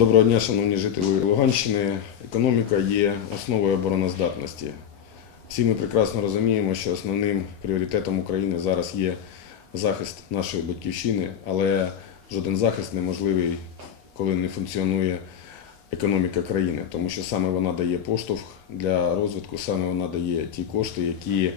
Доброго дня, шановні жителі Луганщини. Економіка є основою обороноздатності. Всі ми прекрасно розуміємо, що основним пріоритетом України зараз є захист нашої батьківщини, але жоден захист неможливий, коли не функціонує економіка країни, тому що саме вона дає поштовх для розвитку, саме вона дає ті кошти, які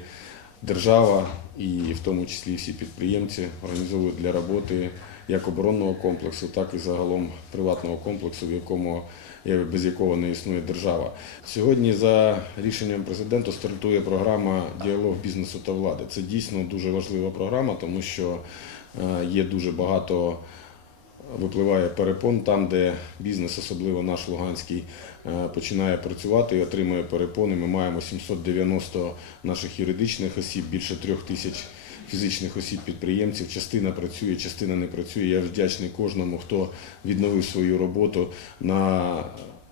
держава і в тому числі всі підприємці організовують для роботи як оборонного комплексу, так і загалом приватного комплексу, в якому без якого не існує держава. Сьогодні за рішенням президента стартує програма Діалог бізнесу та влади. Це дійсно дуже важлива програма, тому що е, є дуже багато випливає перепон там, де бізнес, особливо наш Луганський, е, починає працювати і отримує перепони. Ми маємо 790 наших юридичних осіб, більше трьох тисяч фізичних осіб підприємців. Частина працює, частина не працює. Я вдячний кожному, хто відновив свою роботу на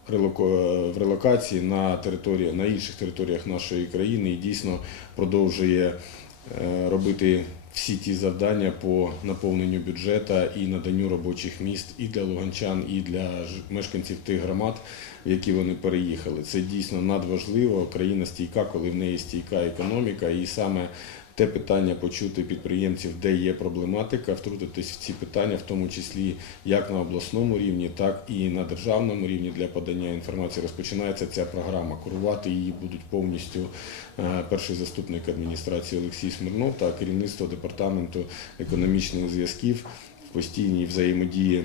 в релокації на території на інших територіях нашої країни і дійсно продовжує е, робити всі ті завдання по наповненню бюджету і наданню робочих міст і для луганчан, і для мешканців тих громад, в які вони переїхали. Це дійсно надважливо. Країна стійка, коли в неї стійка економіка, і саме те питання почути підприємців, де є проблематика, втрутитись в ці питання, в тому числі як на обласному рівні, так і на державному рівні для подання інформації. Розпочинається ця програма. Курувати її будуть повністю е, перший заступник адміністрації Олексій Смирнов та керівництво департаменту економічних зв'язків в постійній взаємодії.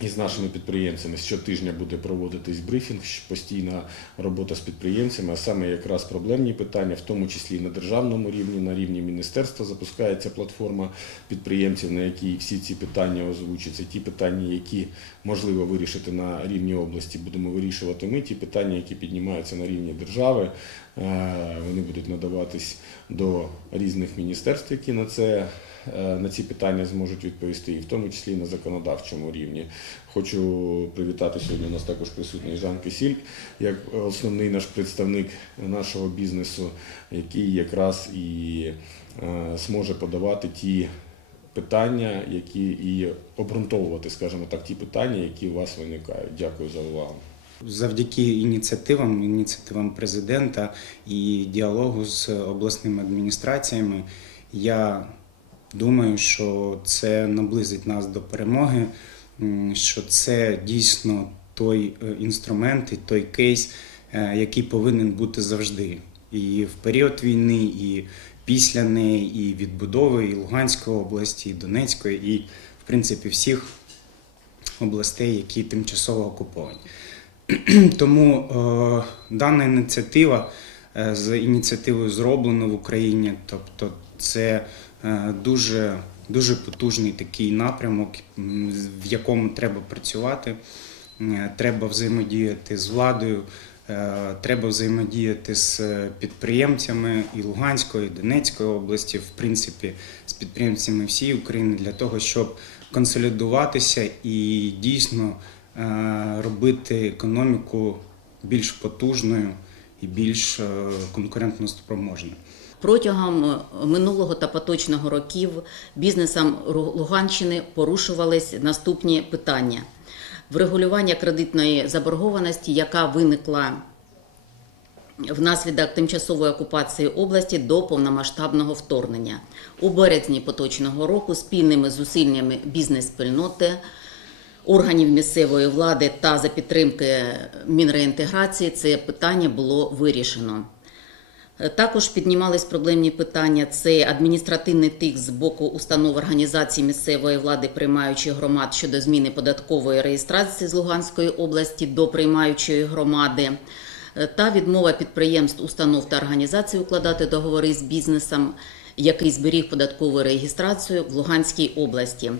І з нашими підприємцями щотижня буде проводитись брифінг, постійна робота з підприємцями, а саме якраз проблемні питання, в тому числі і на державному рівні, на рівні міністерства запускається платформа підприємців, на якій всі ці питання озвучаться. Ті питання, які можливо вирішити на рівні області, будемо вирішувати ми. Ті питання, які піднімаються на рівні держави, е, вони будуть надаватись до різних міністерств, які на це е, на ці питання зможуть відповісти, і в тому числі і на законодавчому рівні. Хочу привітати сьогодні. У нас також присутній Жан Кисіль, як основний наш представник нашого бізнесу, який якраз і е, зможе подавати ті питання, які і обґрунтовувати, скажімо так, ті питання, які у вас виникають. Дякую за увагу. Завдяки ініціативам, ініціативам президента і діалогу з обласними адміністраціями, я думаю, що це наблизить нас до перемоги, що це дійсно той е, інструмент і той кейс, е, який повинен бути завжди. І в період війни, і після неї, і відбудови і Луганської області, і Донецької, і в принципі всіх областей, які тимчасово окуповані. Тому е, дана ініціатива е, з ініціативою зроблено в Україні. Тобто, це дуже, дуже потужний такий напрямок, в якому треба працювати. Е, Треба взаємодіяти з владою, е, треба взаємодіяти з підприємцями і Луганської, і Донецької області, в принципі, з підприємцями всієї України для того, щоб консолідуватися і дійсно е, робити економіку більш потужною і більш е, конкурентноспроможною. Протягом е, минулого та поточного років бізнесом Луганщини порушувались наступні питання: врегулювання кредитної заборгованості, яка виникла внаслідок тимчасової окупації області до повномасштабного вторгнення. У березні поточного року спільними зусиллями бізнес-спільноти. Органів місцевої влади та за підтримки Мінреінтеграції це питання було вирішено. Також піднімались проблемні питання: це адміністративний тиск з боку установ організації місцевої влади приймаючих громад щодо зміни податкової реєстрації з Луганської області до приймаючої громади, та відмова підприємств, установ та організацій укладати договори з бізнесом, який зберіг податкову реєстрацію в Луганській області.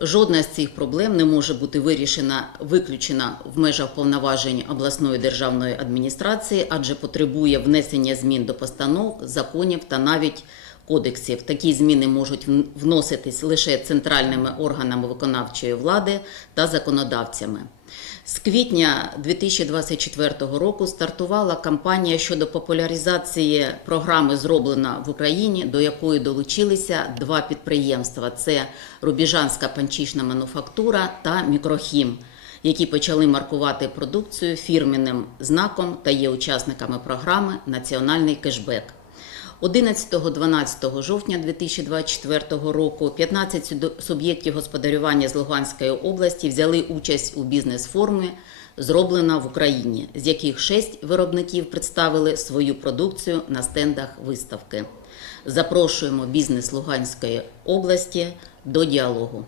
Жодна з цих проблем не може бути вирішена виключена в межах повноважень обласної державної адміністрації, адже потребує внесення змін до постанов, законів та навіть кодексів. Такі зміни можуть вноситись лише центральними органами виконавчої влади та законодавцями. З квітня 2024 року стартувала кампанія щодо популяризації програми зроблена в Україні, до якої долучилися два підприємства: це Рубіжанська панчішна мануфактура та Мікрохім, які почали маркувати продукцію фірменним знаком та є учасниками програми Національний кешбек. 11-12 жовтня 2024 року 15 суб'єктів господарювання з Луганської області взяли участь у бізнес-форумі «Зроблена в Україні», з яких 6 виробників представили свою продукцію на стендах виставки. Запрошуємо бізнес Луганської області до діалогу.